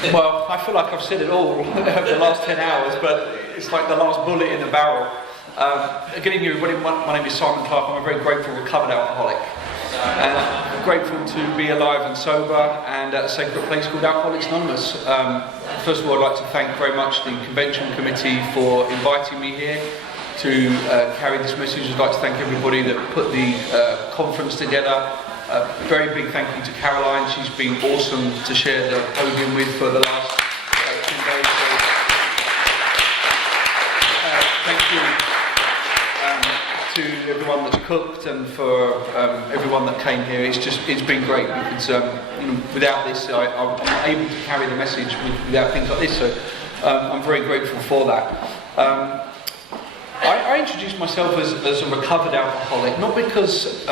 Well, I feel like I've said it all over the last 10 hours, but it's like the last bullet in the barrel. Good evening, everybody. My name is Simon Clark. I'm a very grateful recovered alcoholic. And I'm grateful to be alive and sober and at a sacred place called Alcoholics Anonymous. First of all, I'd like to thank very much the convention committee for inviting me here to carry this message. I'd like to thank everybody that put the conference together. A very big thank you to Caroline. She's been awesome to share the podium with for the last 10 days. So, thank you to everyone that's cooked and for everyone that came here. It's been great because without this I'm not able to carry the message without things like this. So I'm very grateful for that. I introduced myself as a recovered alcoholic, not because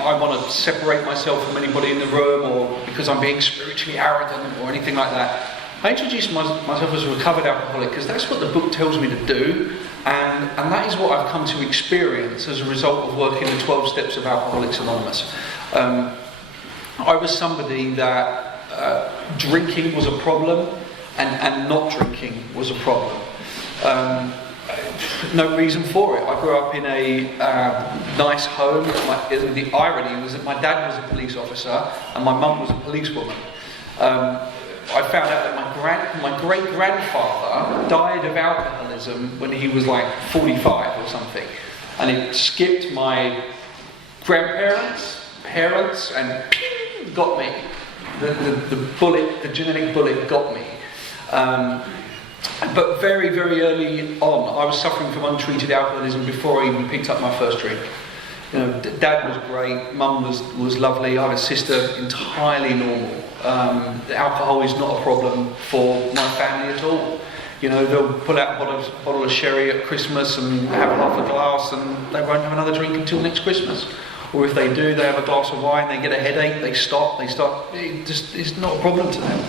I want to separate myself from anybody in the room or because I'm being spiritually arrogant or anything like that. I introduced myself as a recovered alcoholic because that's what the book tells me to do, and that is what I've come to experience as a result of working the 12 steps of Alcoholics Anonymous. I was somebody that drinking was a problem and not drinking was a problem. No reason for it. I grew up in a nice home. The irony was that my dad was a police officer and my mum was a policewoman. I found out that my great-grandfather died of alcoholism when he was like 45 or something. And it skipped my grandparents, parents, and got me. The genetic bullet got me. But very, very early on, I was suffering from untreated alcoholism before I even picked up my first drink. Dad was great, Mum was lovely, I have a sister, entirely normal. Alcohol is not a problem for my family at all. They'll pull out a bottle of sherry at Christmas and have half a glass and they won't have another drink until next Christmas. Or if they do, they have a glass of wine, they get a headache, they stop. It's not a problem to them.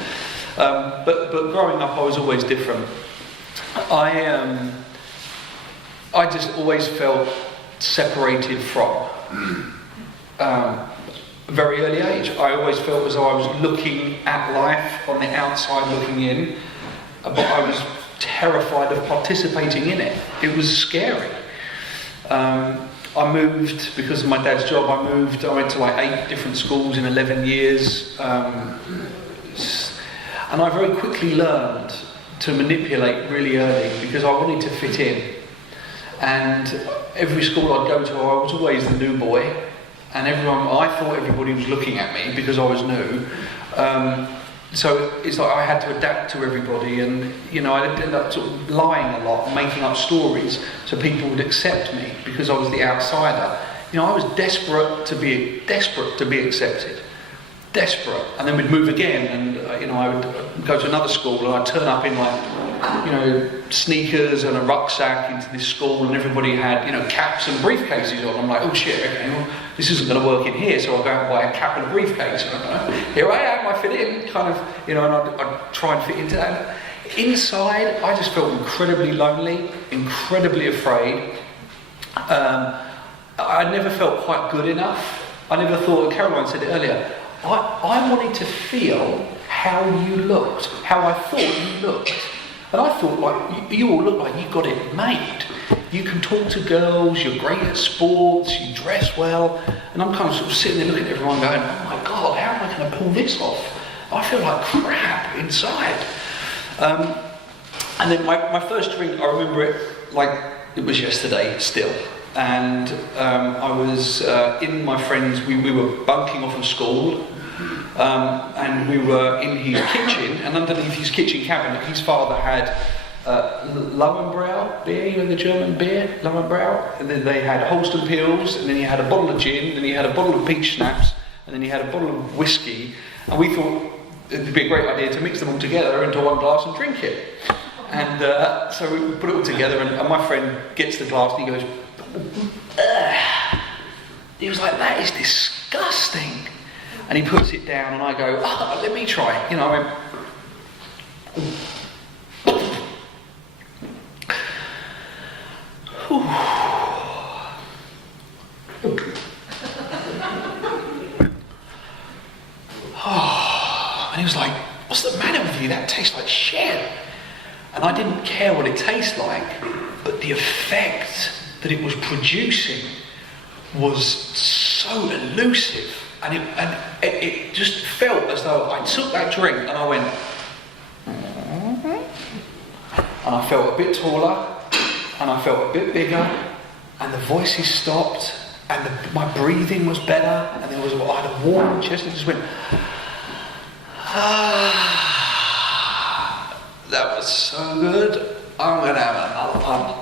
But growing up, I was always different. I just always felt separated from. A very early age, I always felt as though I was looking at life on the outside, looking in, but I was terrified of participating in it. It was scary. I moved because of my dad's job. I went to like 8 different schools in 11 years. And I very quickly learned to manipulate really early because I wanted to fit in. And every school I'd go to, I was always the new boy. And I thought everybody was looking at me because I was new. So it's like I had to adapt to everybody. And, I'd end up sort of lying a lot, making up stories so people would accept me because I was the outsider. I was desperate to be accepted. Desperate. And then we'd move again and I would go to another school and I'd turn up in sneakers and a rucksack into this school and everybody had caps and briefcases on. I'm like, oh shit, okay, well, this isn't going to work in here, so I'll go out and buy a cap and a briefcase. And here I am, I fit in, and I'd try and fit into that. Inside, I just felt incredibly lonely, incredibly afraid. I never felt quite good enough. I never thought, Caroline said it earlier, I wanted to feel how you looked, how I thought you looked. And I thought, you all look like you got it made. You can talk to girls, you're great at sports, you dress well. And I'm kind of sort of sitting there looking at everyone going, oh my God, how am I going to pull this off? I feel like crap inside. And then my first drink, I remember it like it was yesterday still. And I was in my friends, we were bunking off of school, and we were in his kitchen, and underneath his kitchen cabinet, his father had Lowenbrau beer, the German beer, Lowenbrau, and then they had Holsten Pils, and then he had a bottle of gin, then he had a bottle of peach schnapps, and then he had a bottle of whiskey, and we thought it'd be a great idea to mix them all together into one glass and drink it. And so we put it all together, and my friend gets the glass and he goes, ugh. He was like, that is disgusting. And he puts it down and I go, let me try it. I went, and he was like, what's the matter with you? That tastes like shit. And I didn't care what it tasted like, but the effect that it was producing was so elusive. And it just felt as though I took that drink and I went, and I felt a bit taller, and I felt a bit bigger, and the voices stopped, and my breathing was better, and I had a warm chest, and just went, that was so good, I'm going to have another one.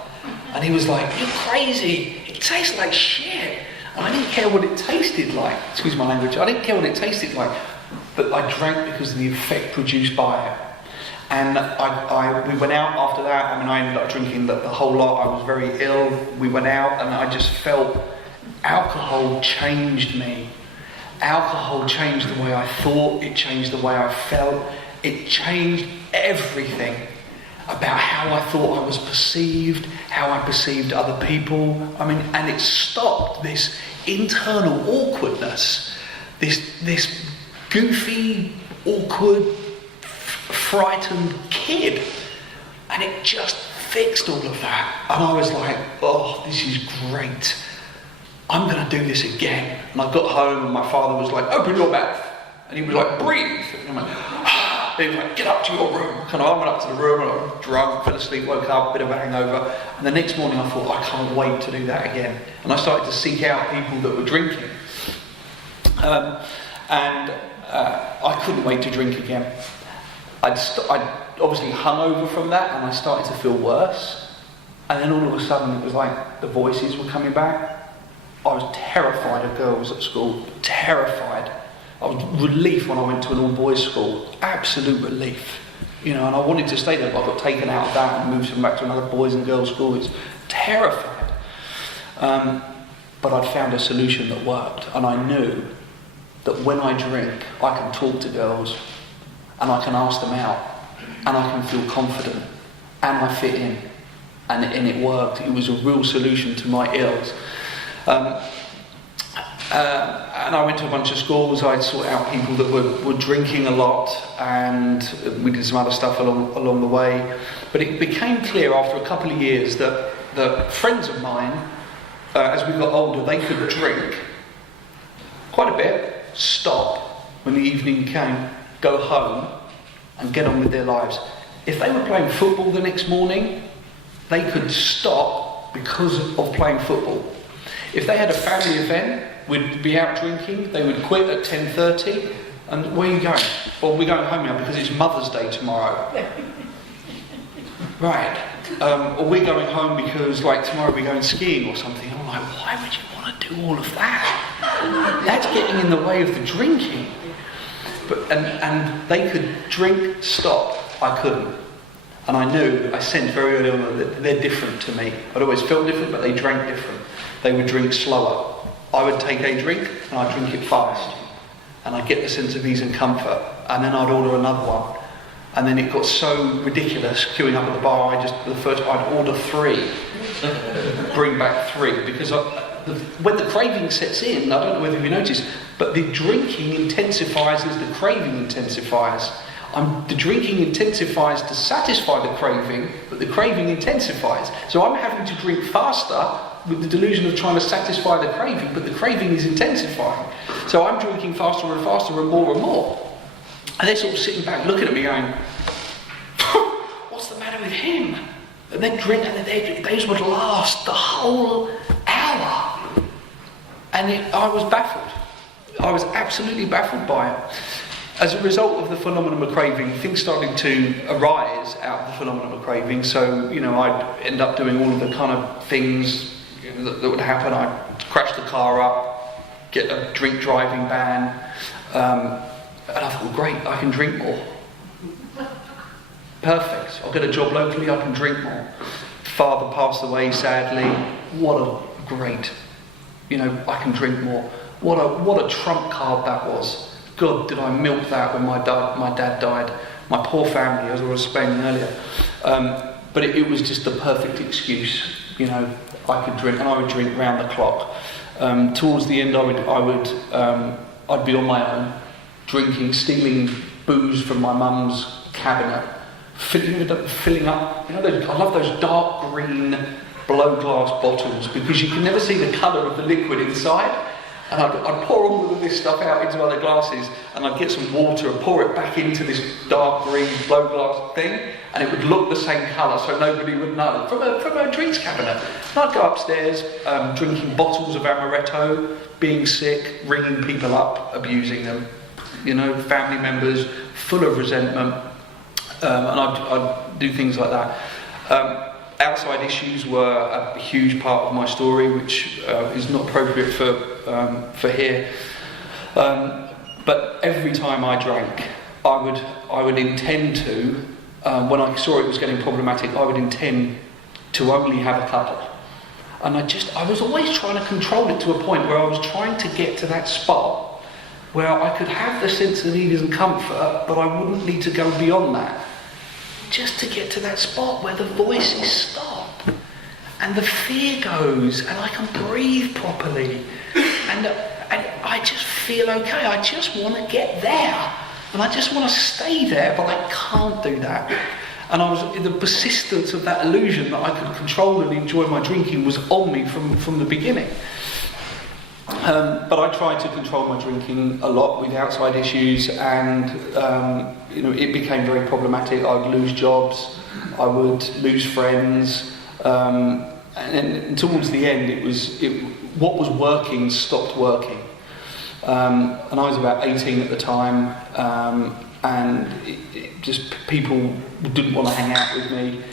And he was like, you're crazy, it tastes like shit. And I didn't care what it tasted like, excuse my language, I didn't care what it tasted like, but I drank because of the effect produced by it. And we went out after that. I mean, I ended up drinking the whole lot. I was very ill. We went out and I just felt alcohol changed me. Alcohol changed the way I thought. It changed the way I felt. It changed everything about how I thought I was perceived, how I perceived other people. I mean, and it stopped this internal awkwardness, this goofy, awkward, frightened kid, and it just fixed all of that. And I was like, oh, this is great, I'm going to do this again. And I got home and my father was like, open your mouth, and he was like, breathe, and I'm like, ah. He was like, get up to your room. And I went up to the room and I was drunk, fell asleep, woke up, a bit of a hangover, and the next morning I thought, I can't wait to do that again. And I started to seek out people that were drinking, and I couldn't wait to drink again. I'd obviously hung over from that, and I started to feel worse. And then all of a sudden, it was like the voices were coming back. I was terrified of girls at school. Terrified. I was relief when I went to an all-boys school. Absolute relief. You know, and I wanted to stay there, but I got taken out of that and moved back to another boys and girls school. It's terrified. But I'd found a solution that worked, and I knew that when I drink, I can talk to girls, and I can ask them out, and I can feel confident, and I fit in, and it worked. It was a real solution to my ills. And I went to a bunch of schools. I'd sought out people that were drinking a lot, and we did some other stuff along the way. But it became clear after a couple of years that friends of mine, as we got older, they could drink quite a bit, stop when the evening came, go home and get on with their lives. If they were playing football the next morning, they could stop because of playing football. If they had a family event, we'd be out drinking, they would quit at 10:30, and where are you going? Well, we're going home now because it's Mother's Day tomorrow. Right. Or we're going home because tomorrow we're going skiing or something. I'm like, why would you want to do all of that? That's getting in the way of the drinking. But and they could drink, stop. I couldn't. And I knew, I sensed very early on that they're different to me. I'd always felt different, but they drank different. They would drink slower. I would take a drink and I'd drink it fast. And I'd get the sense of ease and comfort. And then I'd order another one. And then it got so ridiculous, queuing up at the bar, I'd order 3. Bring back 3. Because when the craving sets in, I don't know whether you noticed, but the drinking intensifies as the craving intensifies. The drinking intensifies to satisfy the craving, but the craving intensifies. So I'm having to drink faster with the delusion of trying to satisfy the craving, but the craving is intensifying. So I'm drinking faster and faster and more and more. And they're sort of sitting back looking at me going, what's the matter with him? And then drink, and those would last the whole hour. And I was baffled. I was absolutely baffled by it. As a result of the phenomenon of craving, things started to arise out of the phenomenon of craving. So, I'd end up doing all of the kind of things that would happen. I'd crash the car up, get a drink driving ban, and I thought, well, great, I can drink more. Perfect. I'll get a job locally, I can drink more. Father passed away, sadly. What a great, I can drink more. What a trump card that was. God, did I milk that when my dad died. My poor family, as I was explaining earlier. But it was just the perfect excuse. I could drink, and I would drink round the clock. Towards the end, I'd be on my own, drinking, stealing booze from my mum's cabinet, filling up. I love those dark green blow glass bottles because you can never see the colour of the liquid inside. And I'd pour all of this stuff out into other glasses, and I'd get some water and pour it back into this dark green blow glass thing, and it would look the same colour, so nobody would know, from a drinks cabinet. And I'd go upstairs, drinking bottles of amaretto, being sick, ringing people up, abusing them, family members, full of resentment, and I'd do things like that. Outside issues were a huge part of my story, which is not appropriate for here. But every time I drank, I would intend to, when I saw it was getting problematic, I would intend to only have a couple. And I was always trying to control it to a point where I was trying to get to that spot where I could have the sense of ease and comfort, but I wouldn't need to go beyond that. Just to get to that spot where the voices stop and the fear goes and I can breathe properly and I just feel okay. I just want to get there and I just want to stay there, but I can't do that. And the persistence of that illusion that I could control and enjoy my drinking was on me from the beginning. But I tried to control my drinking a lot with outside issues, and it became very problematic. I would lose jobs, I would lose friends, and towards the end, what was working stopped working. And I was about 18 at the time, and just people didn't want to hang out with me.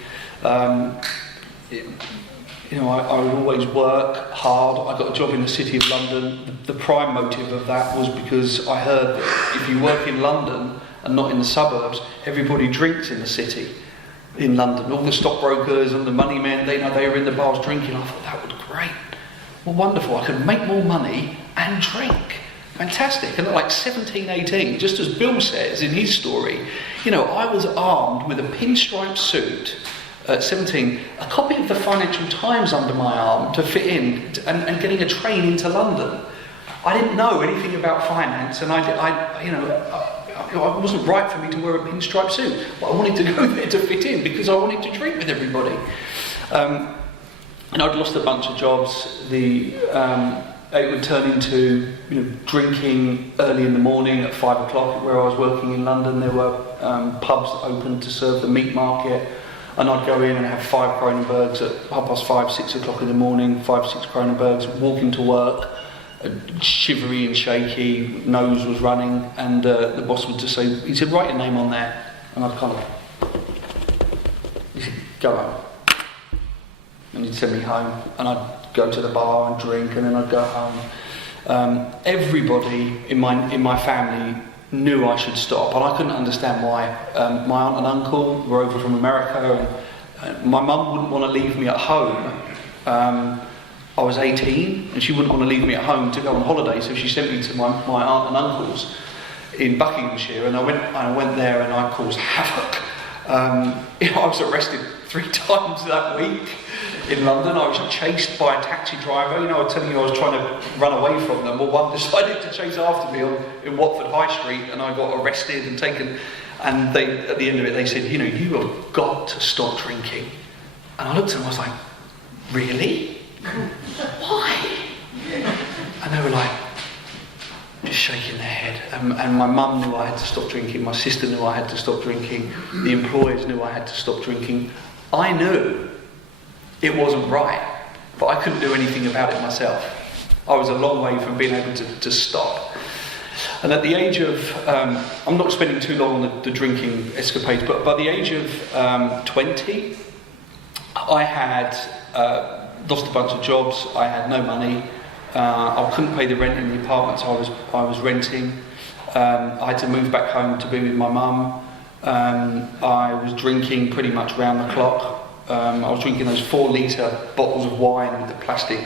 I would always work hard. I got a job in the City of London. The prime motive of that was because I heard that if you work in London and not in the suburbs, everybody drinks in the city in London. All the stockbrokers and the money men, they were in the bars drinking. I thought that would be great. Well, wonderful. I could make more money and drink. Fantastic. And at like 17, 18, just as Bill says in his story, I was armed with a pinstripe suit at 17, a copy of the Financial Times under my arm to fit in, and getting a train into London. I didn't know anything about finance, and it wasn't right for me to wear a pinstripe suit, but I wanted to go there to fit in because I wanted to drink with everybody. And I'd lost a bunch of jobs. It would turn into drinking early in the morning at 5 o'clock. Where I was working in London, there were pubs open to serve the meat market. And I'd go in and have 5 Kronenbergs at 5:30, 6 o'clock in the morning, 5, 6 Kronenbergs, walk into work, shivery and shaky, nose was running, and the boss would just say, he said, write your name on there. And I'd kind of, he said, go home. And he'd send me home, and I'd go to the bar and drink, and then I'd go home. Everybody in my family knew I should stop, and I couldn't understand why. My aunt and uncle were over from America, and my mum wouldn't want to leave me at home. I was 18, and she wouldn't want to leave me at home to go on holiday, so she sent me to my aunt and uncle's in Buckinghamshire, and I went there and I caused havoc. I was arrested 3 times that week in London. I was chased by a taxi driver. I was telling you I was trying to run away from them. Well, one decided to chase after me in Watford High Street, and I got arrested and taken. And at the end of it, they said, you have got to stop drinking. And I looked at them, I was like, really? Why? And they were like, just shaking their head. And my mum knew I had to stop drinking. My sister knew I had to stop drinking. The employers knew I had to stop drinking. I knew it wasn't right, but I couldn't do anything about it myself. I was a long way from being able to stop. And at the age of, I'm not spending too long on the drinking escapades, but by the age of 20, I had lost a bunch of jobs. I had no money. I couldn't pay the rent in the apartments I was renting. I had to move back home to be with my mum. I was drinking pretty much round the clock. I was drinking those 4-litre bottles of wine with the plastic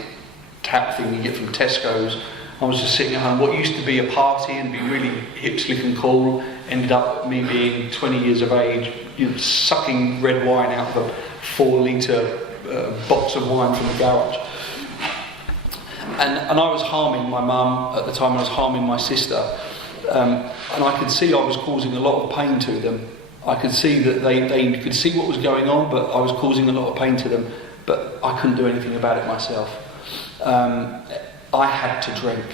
tap thing you get from Tesco's. I was just sitting at home. What used to be a party and be really hip, slick and cool ended up me being 20 years of age, sucking red wine out of a 4-litre box of wine from the garage. And I was harming my mum at the time, I was harming my sister. And I could see I was causing a lot of pain to them. I could see that they could see what was going on, but I was causing a lot of pain to them, but I couldn't do anything about it myself. I had to drink.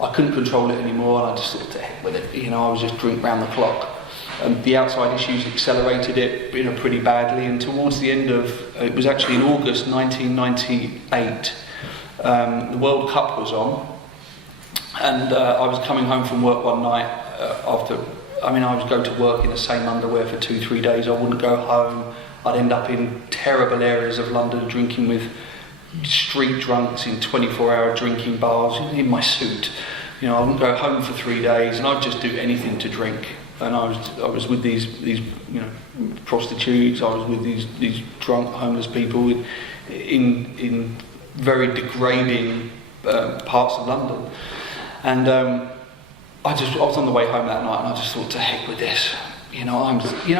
I couldn't control it anymore, and I just thought, to heck with it. You know, I was just drink round the clock. The outside issues accelerated it, you know, pretty badly. And towards the end of, it was actually in August 1998, the World Cup was on, and I was coming home from work one night I would go to work in the same underwear for 2-3 days. I wouldn't go home. I'd end up in terrible areas of London drinking with street drunks in 24-hour drinking bars in my suit. You know, I wouldn't go home for 3 days, and I'd just do anything to drink. And I was with these you know, prostitutes. I was with these drunk homeless people in very degrading parts of London. And I was on the way home that night, and I just thought, to heck with this. You know,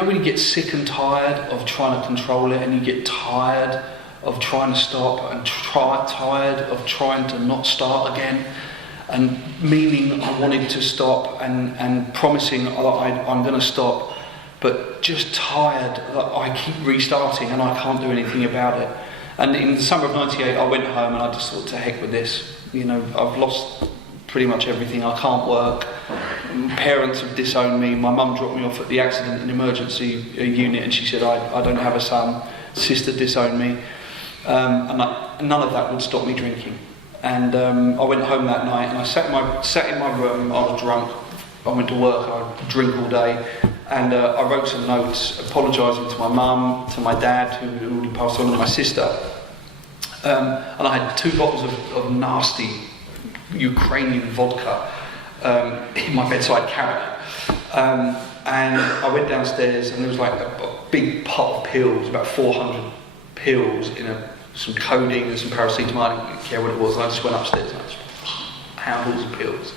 when you get sick and tired of trying to control it, and you get tired of trying to stop, and tired of trying to not start again, and meaning I wanted to stop, and promising that I'm going to stop, but just tired that I keep restarting and I can't do anything about it. And in the summer of '98, I went home and I just thought, to heck with this. You know, I've lost pretty much everything. I can't work. Parents have disowned me. My mum dropped me off at the accident and emergency unit, and she said, I don't have a son. Sister disowned me. And none of that would stop me drinking. And I went home that night, and I sat in my room. I was drunk. I went to work. I would drink all day, and I wrote some notes apologising to my mum, to my dad, who already passed on, to my sister. And I had 2 bottles of nasty Ukrainian vodka in my bedside cabinet. And I went downstairs, and there was like a big pot of pills, about 400 pills in some codeine and some paracetamol. I didn't care what it was. I just went upstairs and I just handfuls of pills,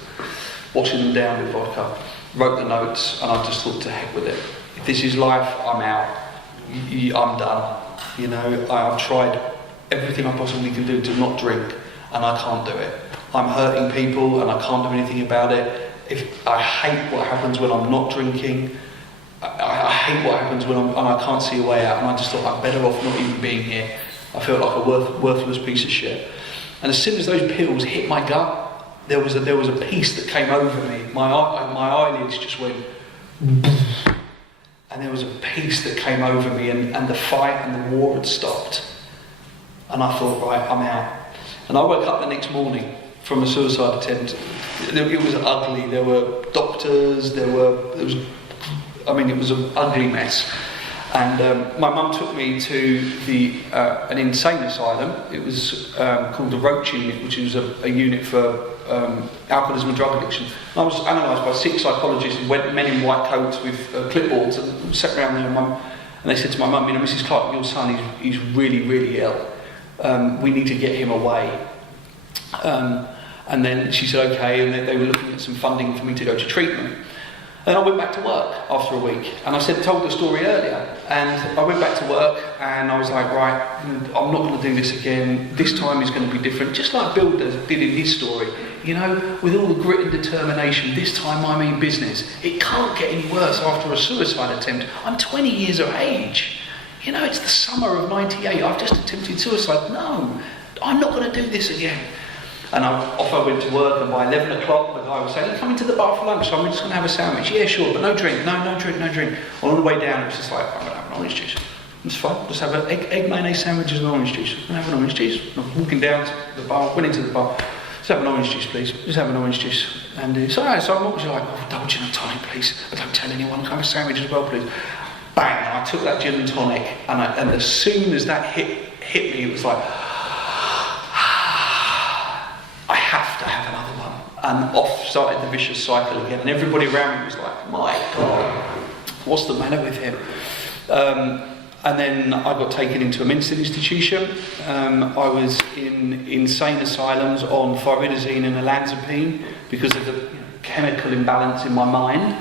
washing them down with vodka, wrote the notes, and I just thought, to heck with it. If this is life, I'm out. I'm done. You know, I've tried everything I possibly can do to not drink, and I can't do it. I'm hurting people, and I can't do anything about it. I hate what happens when I'm not drinking. I hate what happens when I can't see a way out, and I just thought, I'm better off not even being here. I felt like a worthless piece of shit. And as soon as those pills hit my gut, there was a peace that came over me. My eyelids just went, and there was a peace that came over me, and the fight and the war had stopped. And I thought, right, I'm out. And I woke up the next morning from a suicide attempt. It was ugly. There were doctors. It was an ugly mess. And my mum took me to an insane asylum. It was called the Roach Unit, which was a unit for alcoholism and drug addiction. And I was analysed by 6 psychologists, men in white coats with clipboards, and sat around there. And they said to my mum, you know, Mrs. Clark, your son, he's really, really ill. We need to get him away. And then she said, okay, and they were looking at some funding for me to go to treatment. And I went back to work after a week, and I told the story earlier, and I went back to work, and I was like, right, I'm not going to do this again. This time is going to be different, just like Bill did in his story. You know, with all the grit and determination, this time I mean business. It can't get any worse after a suicide attempt. I'm 20 years of age. You know, it's the summer of '98. I've just attempted suicide. No, I'm not going to do this again. And off I went to work, and by 11 o'clock the guy was saying, you coming to the bar for lunch, so I'm just going to have a sandwich. Yeah, sure, but no drink. No drink. Well, on the way down, it was just like, I'm going to have an orange juice. It's fine, just have an egg mayonnaise sandwiches and orange juice. I'm going to have an orange juice. I'm walking down to the bar, went into the bar. Just have an orange juice, please. Just have an orange juice. And it's all right, so I'm always like, double gin and tonic, please. But don't tell anyone, can I have a sandwich as well, please. Bang, I took that gin and tonic, and as soon as that hit me, it was like, I have to have another one. And off started the vicious cycle again. And everybody around me was like, my God, what's the matter with him? And then I got taken into a mental institution. I was in insane asylums on thioridazine and olanzapine because of the chemical imbalance in my mind.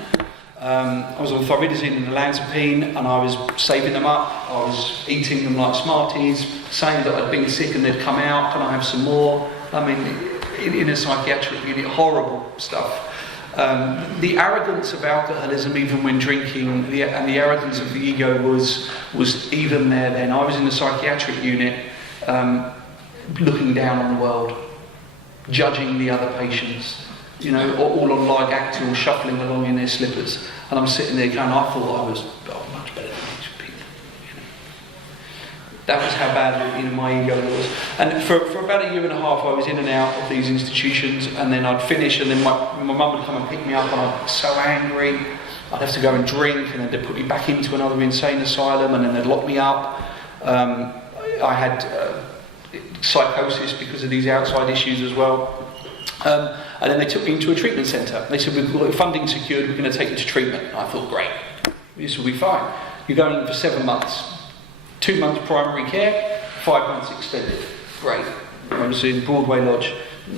I was on thioridazine and olanzapine, and I was saving them up. I was eating them like Smarties, saying that I'd been sick and they'd come out. Can I have some more? I mean, in a psychiatric unit, horrible stuff. The arrogance of alcoholism, even when drinking, and the arrogance of the ego was even there then. I was in the psychiatric unit, looking down on the world, judging the other patients, all on Ligactil, shuffling along in their slippers, and I'm sitting there going, I thought I was much better than these people. That was how bad my ego was. And for about a year and a half I was in and out of these institutions, and then I'd finish, and then my mum would come and pick me up, and I'd be so angry. I'd have to go and drink, and then they'd put me back into another insane asylum, and then they'd lock me up. I had psychosis because of these outside issues as well. And then they took me into a treatment centre. They said, we've got funding secured, we're going to take you to treatment. And I thought, great, this will be fine. You're going in for 7 months. 2 months primary care, 5 months extended. Great. I was in Broadway Lodge.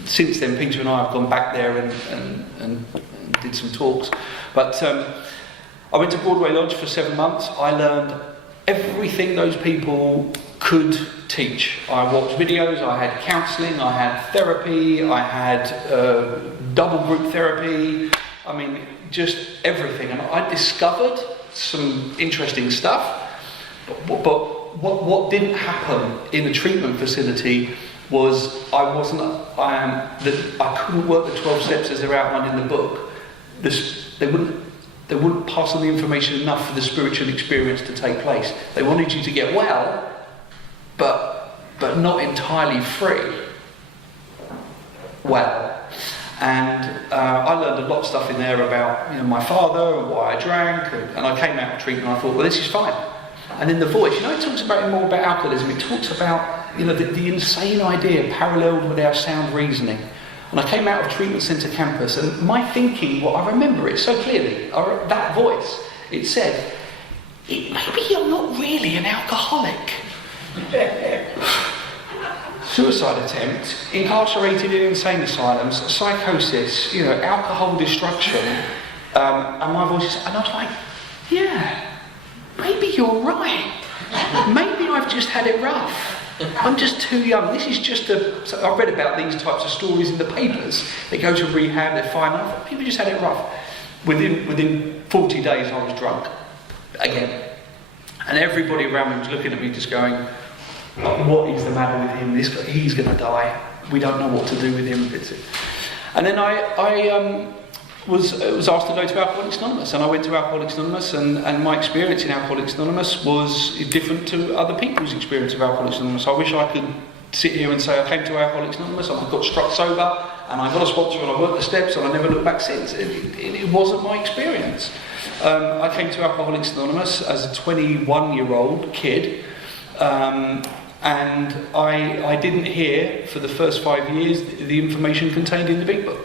Since then, Peter and I have gone back there and did some talks. But I went to Broadway Lodge for 7 months. I learned everything those people could teach. I watched videos, I had counselling, I had therapy, I had double group therapy, just everything. And I discovered some interesting stuff, but what didn't happen in a treatment facility was I couldn't work the 12 steps as they're outlined in the book. They wouldn't pass on the information enough for the spiritual experience to take place. They wanted you to get well, but not entirely free. Well, and I learned a lot of stuff in there about my father and why I drank, and I came out of treatment and I thought, well, this is fine. And then the voice, it talks about more about alcoholism. It talks about the insane idea paralleled with our sound reasoning. And I came out of treatment centre campus, and my thinking, I remember it so clearly, that voice, it said, maybe you're not really an alcoholic. Suicide attempt, incarcerated in insane asylums, psychosis, alcohol destruction, and my voice, and I was like, yeah, maybe you're right. Maybe I've just had it rough. I'm just too young. This is just I read about these types of stories in the papers. They go to rehab, they're fine. I thought, people just had it rough. Within 40 days I was drunk. Again. And everybody around me was looking at me just going, what is the matter with him? He's going to die. We don't know what to do with him. And then I was asked to go to Alcoholics Anonymous, and I went to Alcoholics Anonymous, and my experience in Alcoholics Anonymous was different to other people's experience of Alcoholics Anonymous. I wish I could sit here and say I came to Alcoholics Anonymous and I got struck sober and I got a sponsor and I worked the steps and I never looked back since. It wasn't my experience. I came to Alcoholics Anonymous as a 21-year-old kid, and I didn't hear for the first 5 years the information contained in the Big Book.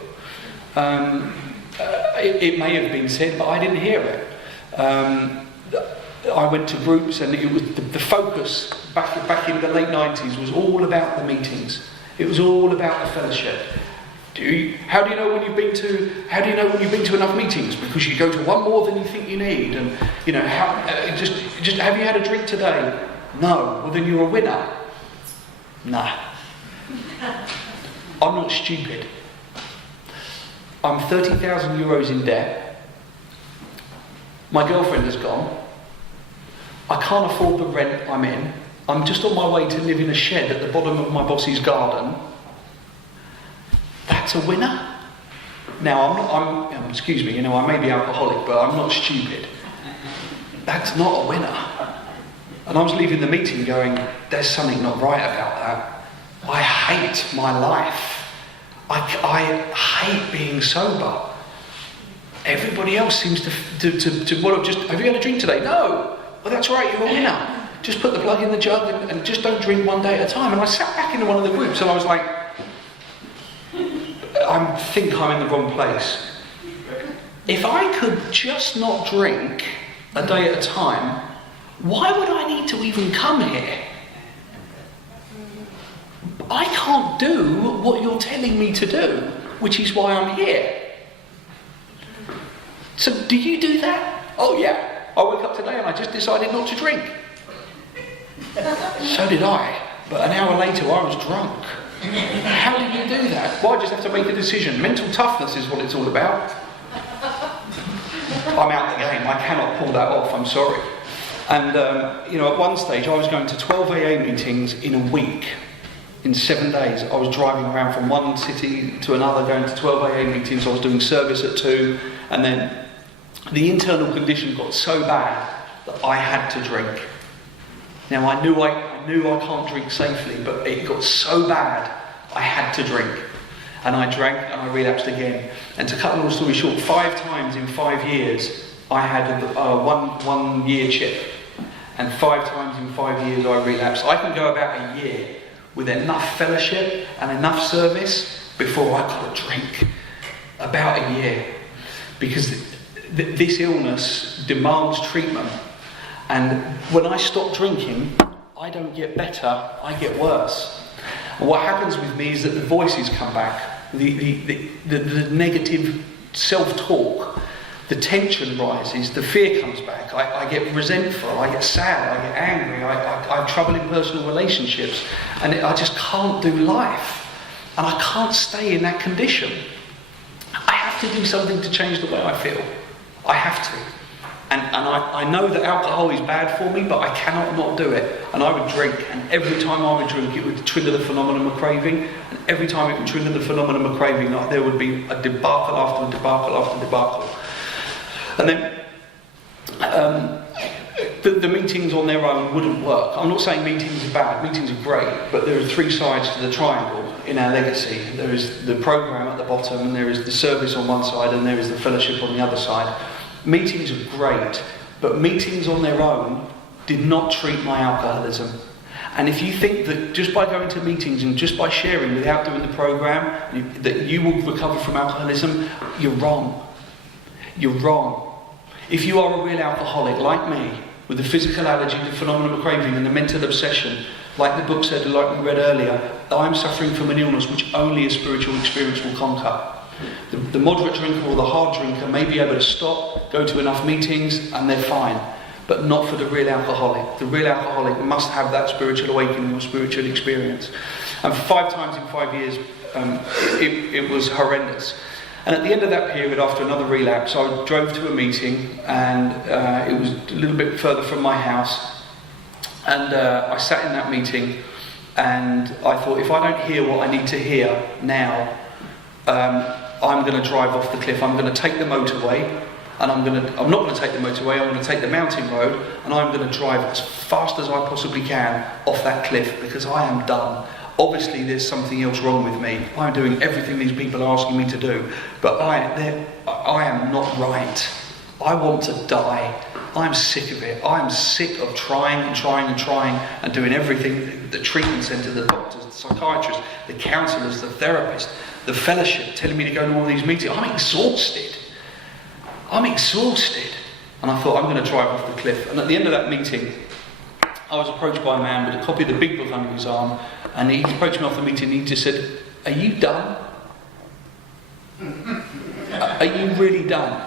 It may have been said, but I didn't hear it. I went to groups, and it was the focus back in the late 90s was all about the meetings. It was all about the fellowship. How do you know when you've been to enough meetings? Because you go to one more than you think you need, and just have you had a drink today? No. Well, then you're a winner. Nah. I'm not stupid. I'm 30,000 euros in debt. My girlfriend has gone. I can't afford the rent I'm in. I'm just on my way to live in a shed at the bottom of my boss's garden. That's a winner. Now, excuse me, I may be alcoholic, but I'm not stupid. That's not a winner. And I was leaving the meeting going, there's something not right about that. I hate my life. I hate being sober. Everybody else seems to want to just, have you had a drink today? No. Well, that's right, you're a winner. Just put the plug in the jug and just don't drink one day at a time. And I sat back into one of the groups and I was like, I think I'm in the wrong place. If I could just not drink a day at a time, why would I need to even come here? I can't do what you're telling me to do, which is why I'm here. So do you do that? Oh yeah. I woke up today and I just decided not to drink. So did I. But an hour later I was drunk. How do you do that? Well, I just have to make a decision. Mental toughness is what it's all about. I'm out the game. I cannot pull that off. I'm sorry. And at one stage I was going to 12 AA meetings in a week. In 7 days, I was driving around from one city to another, going to 12 AA meetings. I was doing service at 2, and then the internal condition got so bad that I had to drink. Now I knew I can't drink safely, but it got so bad I had to drink. And I drank and I relapsed again. And to cut a long story short, 5 times in 5 years I had a 1 year chip. And 5 times in 5 years I relapsed. I can go about a year with enough fellowship and enough service before I got a drink. About a year. Because this illness demands treatment. And when I stop drinking, I don't get better, I get worse. And what happens with me is that the voices come back, the negative self-talk, the tension rises, the fear comes back, I get resentful, I get sad, I get angry, I have trouble in personal relationships, and I just can't do life. And I can't stay in that condition. I have to do something to change the way I feel. I have to. And I know that alcohol is bad for me, but I cannot not do it. And I would drink, and every time I would drink, it would trigger the phenomenon of craving. And every time it would trigger the phenomenon of craving, there would be a debacle after debacle after debacle. And then the meetings on their own wouldn't work. I'm not saying meetings are bad, meetings are great, but there are 3 sides to the triangle in our legacy. There is the program at the bottom, and there is the service on one side, and there is the fellowship on the other side. Meetings are great, but meetings on their own did not treat my alcoholism. And if you think that just by going to meetings and just by sharing without doing the program that you will recover from alcoholism, you're wrong. You're wrong. If you are a real alcoholic like me, with the physical allergy, the phenomenon of craving and the mental obsession, like the book said, like we read earlier, I'm suffering from an illness which only a spiritual experience will conquer. The moderate drinker or the hard drinker may be able to stop, go to enough meetings, and they're fine. But not for the real alcoholic. The real alcoholic must have that spiritual awakening or spiritual experience. And 5 times in 5 years, it was horrendous. And at the end of that period, after another relapse, I drove to a meeting, and it was a little bit further from my house. And I sat in that meeting, and I thought, if I don't hear what I need to hear now, I'm going to drive off the cliff. I'm going to take the motorway, and I'm not going to take the motorway, I'm going to take the mountain road, and I'm going to drive as fast as I possibly can off that cliff, because I am done. Obviously there's something else wrong with me. I'm doing everything these people are asking me to do, but I am not right. I want to die. I'm sick of it. I'm sick of trying and doing everything, the treatment centre, the doctors, the psychiatrists, the counsellors, the therapists, the fellowship telling me to go to all these meetings. I'm exhausted. And I thought, I'm going to drive off the cliff. And at the end of that meeting, I was approached by a man with a copy of the big book under his arm, and he approached me off the meeting and he just said, "Are you done? Are you really done?"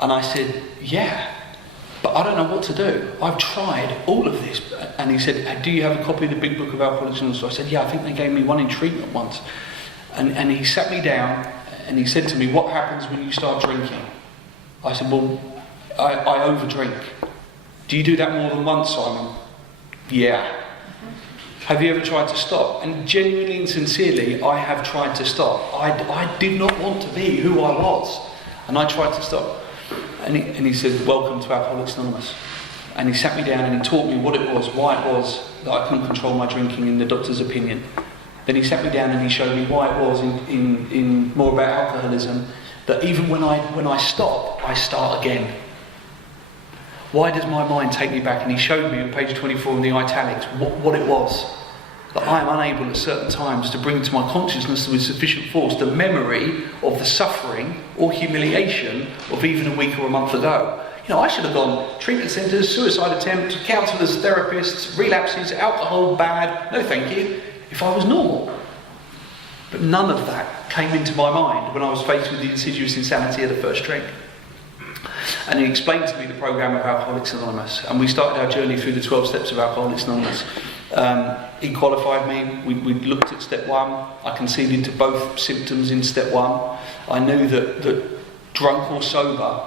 And I said, "Yeah, but I don't know what to do. I've tried all of this." And he said, "Do you have a copy of the big book of Alcoholics Anonymous?" So I said, "Yeah, I think they gave me one in treatment once." And he sat me down and he said to me, "What happens when you start drinking?" I said, "Well, I overdrink." "Do you do that more than once, Simon?" "Yeah." "Have you ever tried to stop?" And genuinely and sincerely, I have tried to stop. I did not want to be who I was, and I tried to stop. And he said, "Welcome to Alcoholics Anonymous." And he sat me down and he taught me what it was, why it was that I couldn't control my drinking in the doctor's opinion. Then he sat me down and he showed me why it was in more about alcoholism, that even when I stop, I start again. Why does my mind take me back? And he showed me on page 24 in the italics what it was. That I am unable at certain times to bring to my consciousness with sufficient force the memory of the suffering or humiliation of even a week or a month ago. You know, I should have gone treatment centres, suicide attempts, counsellors, therapists, relapses, alcohol, bad, no thank you, if I was normal. But none of that came into my mind when I was faced with the insidious insanity of the first drink. And he explained to me the programme of Alcoholics Anonymous, and we started our journey through the 12 steps of Alcoholics Anonymous. He qualified me, we looked at step 1, I conceded to both symptoms in step 1. I knew that drunk or sober,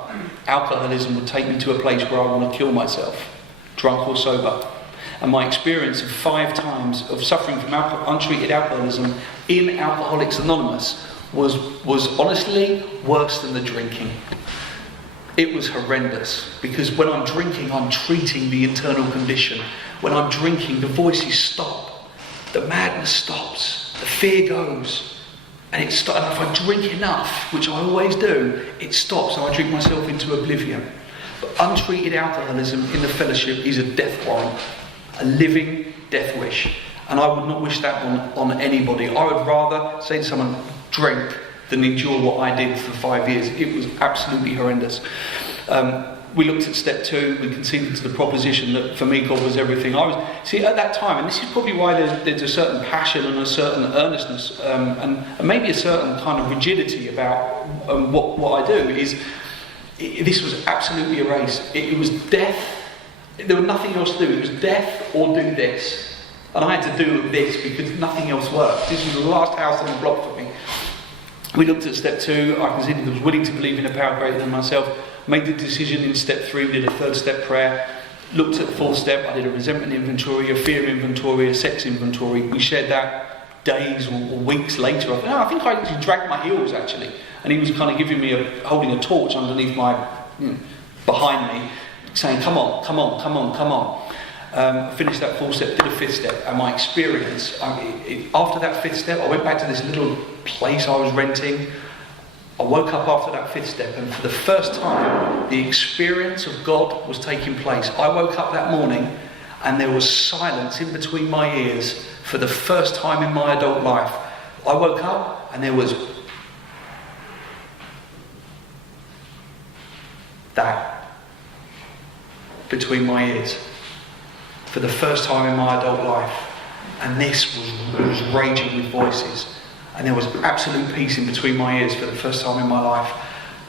alcoholism would take me to a place where I want to kill myself, drunk or sober. And my experience of 5 times of suffering from untreated alcoholism in Alcoholics Anonymous was honestly worse than the drinking. It was horrendous, because when I'm drinking, I'm treating the internal condition. When I'm drinking, the voices stop, the madness stops, the fear goes, and and if I drink enough, which I always do, it stops and I drink myself into oblivion. But untreated alcoholism in the fellowship is a death warrant, a living death wish. And I would not wish that on anybody. I would rather say to someone, drink, than endure what I did for 5 years. It was absolutely horrendous. We looked at step 2, we conceded to the proposition that for me God was everything. At that time, and this is probably why there's a certain passion and a certain earnestness and maybe a certain kind of rigidity about what I do, this was absolutely a race. It was death. There was nothing else to do. It was death or do this. And I had to do this because nothing else worked. This was the last house on the block for me. We looked at step 2. I considered I was willing to believe in a power greater than myself. Made the decision in step 3. We did a 3rd step prayer. Looked at the 4th step. I did a resentment inventory, a fear inventory, a sex inventory. We shared that days or weeks later. I think I actually dragged my heels actually. And he was kind of giving me holding a torch underneath behind me, saying, come on. Finished that 4th step, did a 5th step, and my experience, after that 5th step, I went back to this little place I was renting. I woke up after that 5th step, and for the first time, the experience of God was taking place. I woke up that morning, and there was silence in between my ears for the first time in my adult life. I woke up, and there was that between my ears. For the first time in my adult life, and this was raging with voices, and there was absolute peace in between my ears for the first time in my life.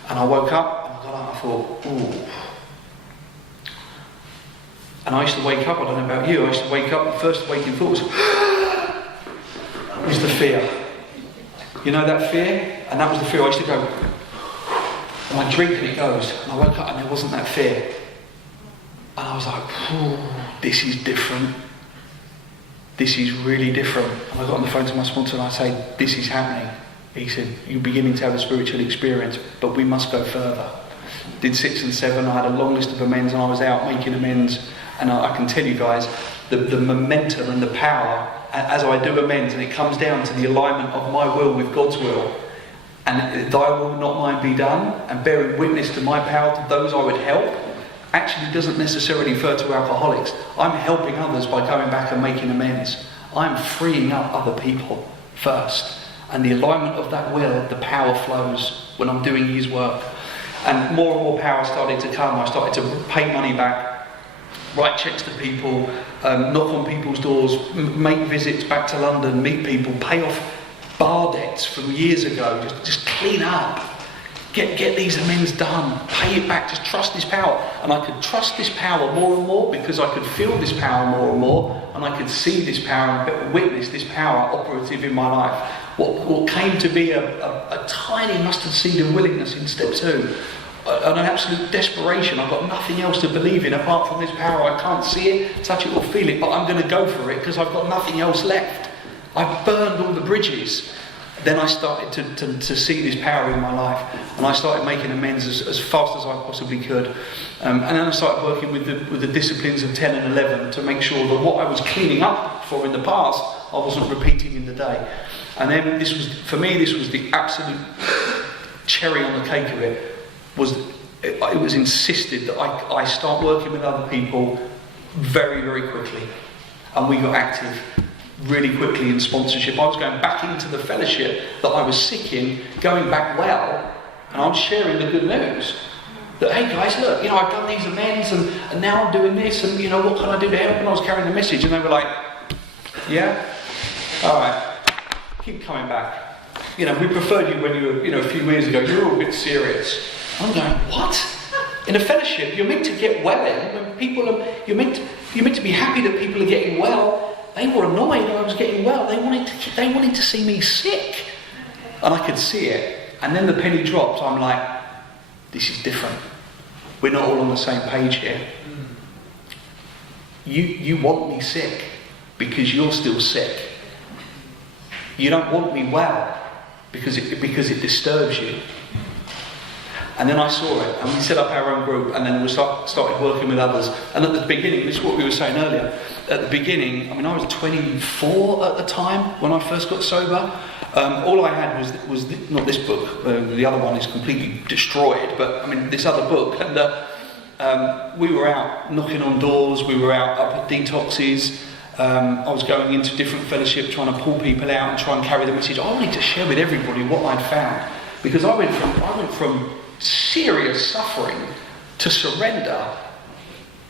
And I woke up and I got up and I thought, ooh. And I used to wake up, I don't know about you, I used to wake up, the first waking thought was the fear. You know that fear? And that was the fear. I used to go, and I drink and it goes, and I woke up and there wasn't that fear. And I was like, this is different. This is really different. And I got on the phone to my sponsor and I said, this is happening. He said, you're beginning to have a spiritual experience, but we must go further. Did 6 and 7, I had a long list of amends and I was out making amends. And I can tell you guys, the momentum and the power, as I do amends, and it comes down to the alignment of my will with God's will, and thy will, not mine, be done, and bearing witness to my power to those I would help, actually doesn't necessarily refer to alcoholics. I'm helping others by going back and making amends. I'm freeing up other people first. And the alignment of that will, the power flows when I'm doing his work. And more power started to come. I started to pay money back, write checks to people, knock on people's doors, make visits back to London, meet people, pay off bar debts from years ago, just clean up. Get these amends done, pay it back, just trust this power. And I could trust this power more and more because I could feel this power more and more, and I could see this power and witness this power operative in my life. What came to be a tiny mustard seed of willingness in step 2, an absolute desperation. I've got nothing else to believe in apart from this power. I can't see it, touch it or feel it, but I'm going to go for it because I've got nothing else left. I've burned all the bridges. Then I started to see this power in my life, and I started making amends as fast as I possibly could. And then I started working with the disciplines of 10 and 11 to make sure that what I was cleaning up for in the past, I wasn't repeating in the day. And then this was the absolute cherry on the cake of it. It was insisted that I start working with other people very, very quickly, and we got active really quickly in sponsorship. I was going back into the fellowship that I was sick in, going back well, and I was sharing the good news. That, hey guys, look, I've done these amends and now I'm doing this, and what can I do to help? And I was carrying the message, and they were like, yeah? Alright, keep coming back. We preferred you when you were, a few years ago, you were all a bit serious. I'm going, what? In a fellowship, you're meant to get well in. When people you're meant to be happy that people are getting well. They were annoyed that I was getting well. They wanted to see me sick. And I could see it. And then the penny dropped. I'm like, this is different. We're not all on the same page here. You want me sick because you're still sick. You don't want me well because it disturbs you. And then I saw it, and we set up our own group, and then we started working with others. And at the beginning, this is what we were saying earlier, at the beginning, I was 24 at the time when I first got sober. All I had was not this book, the other one is completely destroyed, but this other book. And we were out knocking on doors, we were out up at detoxes. I was going into different fellowship, trying to pull people out and try and carry the message. I wanted to share with everybody what I'd found, because I went from serious suffering to surrender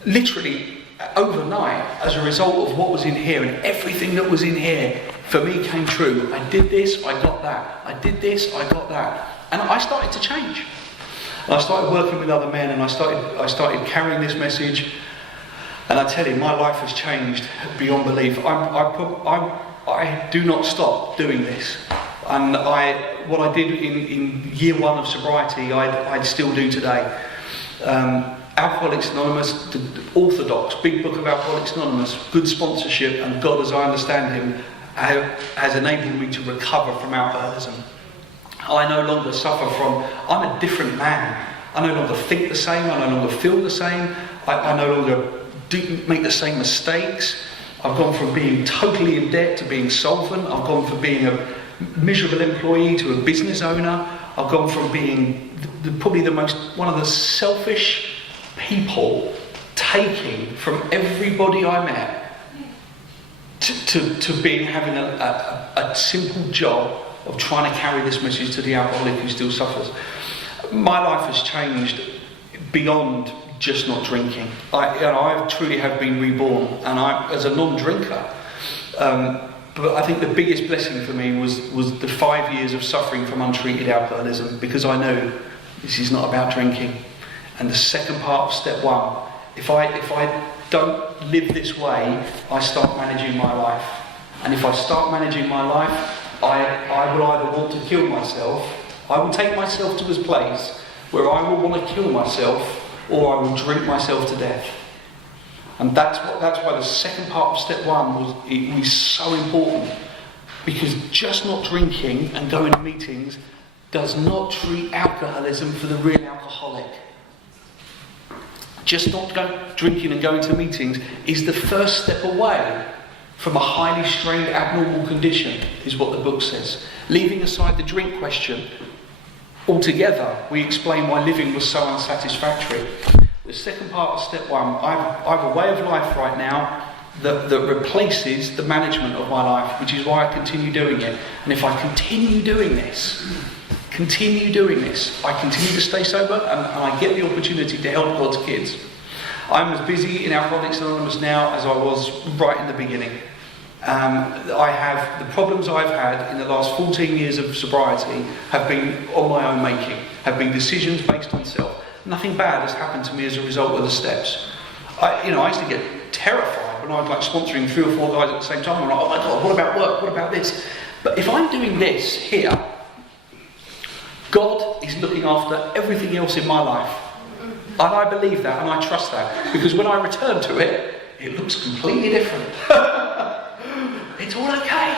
literally overnight as a result of what was in here, and everything that was in here for me came true. I did this, I got that. I did this, I got that. And I started to change. And I started working with other men, and I started carrying this message. And I tell you, my life has changed beyond belief. I do not stop doing this. And what I did in year one of sobriety, I'd still do today. Alcoholics Anonymous, the orthodox, big book of Alcoholics Anonymous, good sponsorship, and God as I understand him, has enabled me to recover from alcoholism. I no longer suffer from, I'm a different man. I no longer think the same, I no longer feel the same, I no longer make the same mistakes. I've gone from being totally in debt to being solvent. I've gone from being a miserable employee to a business owner. I've gone from being probably one of the selfish people, taking from everybody I met, to having a simple job of trying to carry this message to the alcoholic who still suffers. My life has changed beyond just not drinking. I truly have been reborn, and as a non-drinker. But I think the biggest blessing for me was the 5 years of suffering from untreated alcoholism, because I know this is not about drinking. And the second part of step one, if I don't live this way, I start managing my life. And if I start managing my life, I will either want to kill myself, I will take myself to this place where I will want to kill myself, or I will drink myself to death. And that's why the second part of step one was so important, because just not drinking and going to meetings does not treat alcoholism for the real alcoholic. Just not drinking and going to meetings is the first step away from a highly strained abnormal condition, is what the book says. Leaving aside the drink question altogether, we explain why living was so unsatisfactory. The second part of step one, I have a way of life right now that replaces the management of my life, which is why I continue doing it. And if I continue doing this, I continue to stay sober, and I get the opportunity to help God's kids. I'm as busy in Alcoholics Anonymous now as I was right in the beginning. The problems I've had in the last 14 years of sobriety have been on my own making, have been decisions based on self. Nothing bad has happened to me as a result of the steps. I used to get terrified when I was sponsoring 3 or 4 guys at the same time. I'm like, oh my God, what about work? What about this? But if I'm doing this here, God is looking after everything else in my life. And I believe that, and I trust that. Because when I return to it, it looks completely different. It's all okay.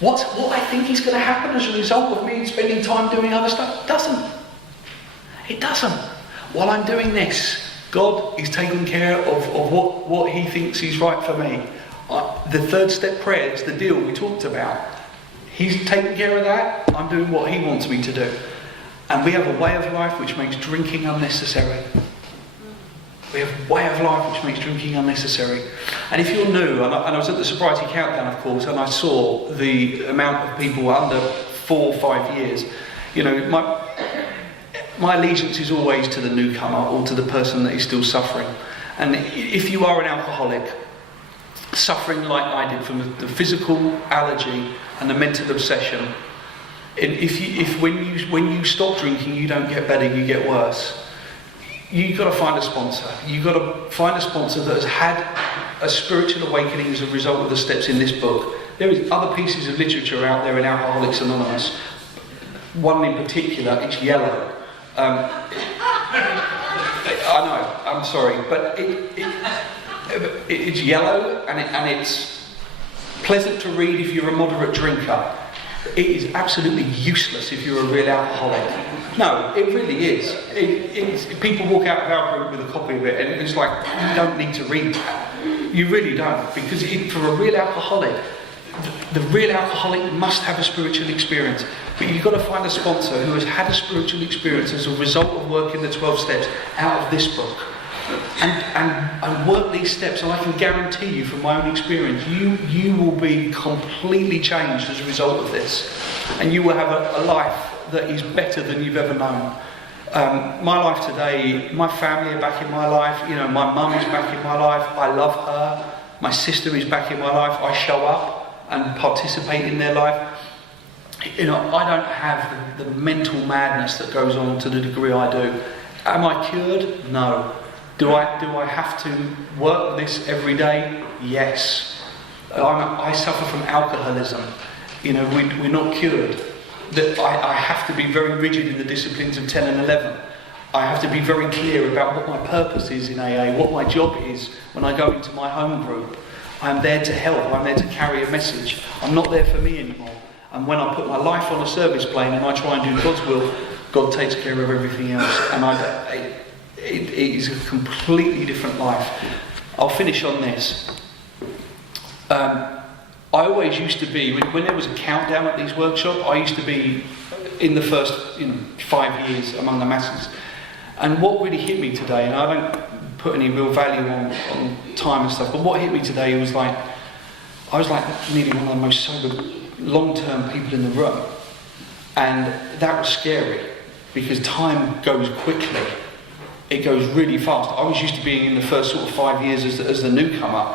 What I think is going to happen as a result of me spending time doing other stuff doesn't. It doesn't. While I'm doing this, God is taking care of what he thinks is right for me. The third step prayer is the deal we talked about. He's taking care of that. I'm doing what he wants me to do. And we have a way of life which makes drinking unnecessary. We have a way of life which makes drinking unnecessary. And if you're new, and I was at the sobriety countdown, of course, and I saw the amount of people under 4 or 5 years. My allegiance is always to the newcomer, or to the person that is still suffering. And if you are an alcoholic, suffering like I did from the physical allergy and the mental obsession, when you stop drinking, you don't get better, you get worse. You've got to find a sponsor. You've got to find a sponsor that has had a spiritual awakening as a result of the steps in this book. There is other pieces of literature out there in Alcoholics Anonymous. One in particular, it's yellow. I know, I'm sorry, but it's yellow and it's pleasant to read if you're a moderate drinker. It is absolutely useless if you're a real alcoholic. No, it really is. People walk out of our group with a copy of it and it's like, you don't need to read that. You really don't, because for a real alcoholic, the real alcoholic must have a spiritual experience. But you've got to find a sponsor who has had a spiritual experience as a result of working the 12 steps out of this book. And work these steps, and I can guarantee you from my own experience, you will be completely changed as a result of this. And you will have a life that is better than you've ever known. My life today, my family are back in my life, my mum is back in my life, I love her, my sister is back in my life, I show up and participate in their life. I don't have the mental madness that goes on to the degree I do. Am I cured? No. Do I have to work this every day? Yes. I suffer from alcoholism. We're not cured. I have to be very rigid in the disciplines of 10 and 11. I have to be very clear about what my purpose is in AA, what my job is when I go into my home group. I'm there to help, I'm there to carry a message. I'm not there for me anymore. And when I put my life on a service plane and I try and do God's will, God takes care of everything else. And it is a completely different life. I'll finish on this. I always used to be, when there was a countdown at these workshops, I used to be in the first 5 years among the masses. And what really hit me today, and I don't put any real value on time and stuff, but what hit me today was I was nearly one of the most sober long-term people in the room. And that was scary, because time goes quickly. It goes really fast. I was used to being in the first sort of 5 years as the newcomer.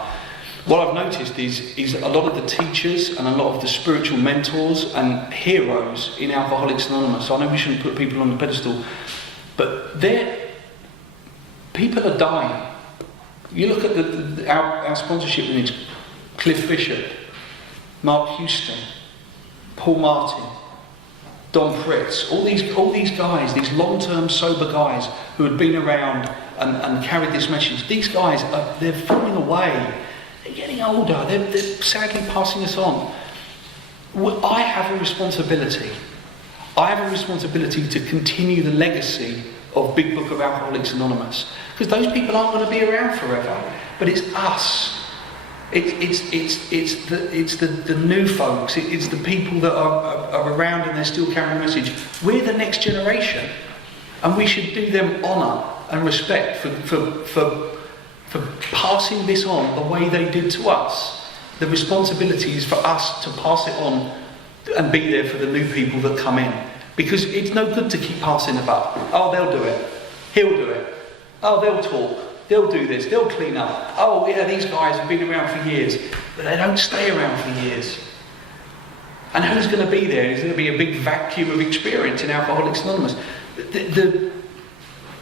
What I've noticed is a lot of the teachers and a lot of the spiritual mentors and heroes in Alcoholics Anonymous, I know we shouldn't put people on the pedestal, but people are dying. You look at our sponsorship units: Cliff Bishop, Mark Houston, Paul Martin, Don Fritz, all these guys, these long-term sober guys who had been around and carried this message. These guys, they're falling away. They're getting older. They're sadly passing us on. I have a responsibility. I have a responsibility to continue the legacy of Big Book of Alcoholics Anonymous, because those people aren't going to be around forever. But it's us. It's the new folks. It's the people that are around and they're still carrying the message. We're the next generation, and we should do them honour and respect for passing this on the way they did to us. The responsibility is for us to pass it on and be there for the new people that come in, because it's no good to keep passing the buck. Oh, they'll do it. He'll do it. Oh, they'll talk. They'll do this, they'll clean up. Oh yeah, these guys have been around for years. But they don't stay around for years. And who's going to be there? There's going to be a big vacuum of experience in Alcoholics Anonymous.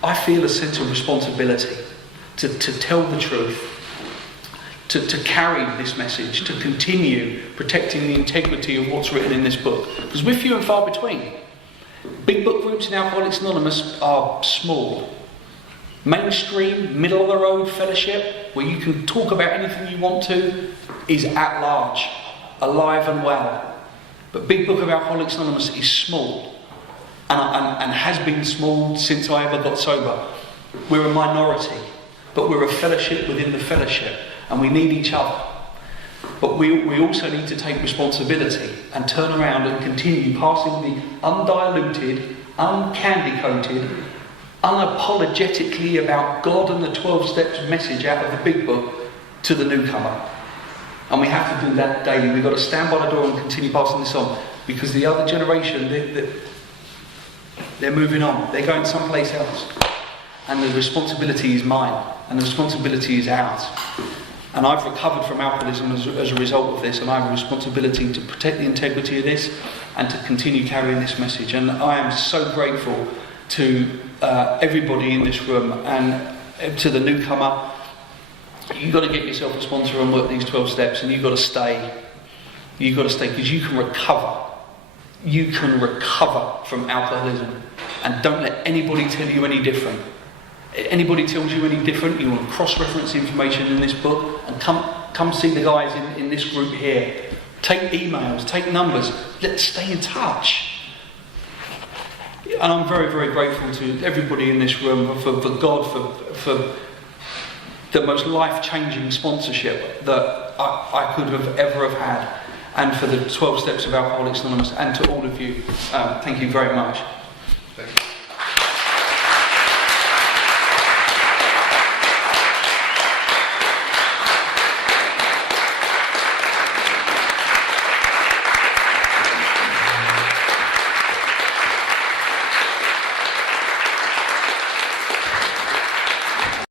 I feel a sense of responsibility to tell the truth, to carry this message, to continue protecting the integrity of what's written in this book. Because we're few and far between. Big book groups in Alcoholics Anonymous are small. Mainstream, middle of the road fellowship, where you can talk about anything you want to, is at large, alive and well. But Big Book of Alcoholics Anonymous is small, and has been small since I ever got sober. We're a minority, but we're a fellowship within the fellowship, and we need each other. But we also need to take responsibility and turn around and continue passing the undiluted, uncandy-coated, unapologetically about God and the 12 steps message out of the Big Book to the newcomer. And we have to do that daily. We've got to stand by the door and continue passing this on, because the other generation, they're moving on. They're going someplace else. And the responsibility is mine, and the responsibility is ours. And I've recovered from alcoholism as a result of this, and I have a responsibility to protect the integrity of this and to continue carrying this message. And I am so grateful to everybody in this room, and to the newcomer. You've got to get yourself a sponsor and work these 12 steps, and you've got to stay. You've got to stay, because you can recover. You can recover from alcoholism, and don't let anybody tell you any different. Anybody tells you any different, you want to cross-reference information in this book, and come see the guys in this group here. Take emails, take numbers, let's stay in touch. And I'm very, very grateful to everybody in this room for God, for the most life-changing sponsorship that I could have ever have had, and for the 12 steps of Alcoholics Anonymous, and to all of you, thank you very much.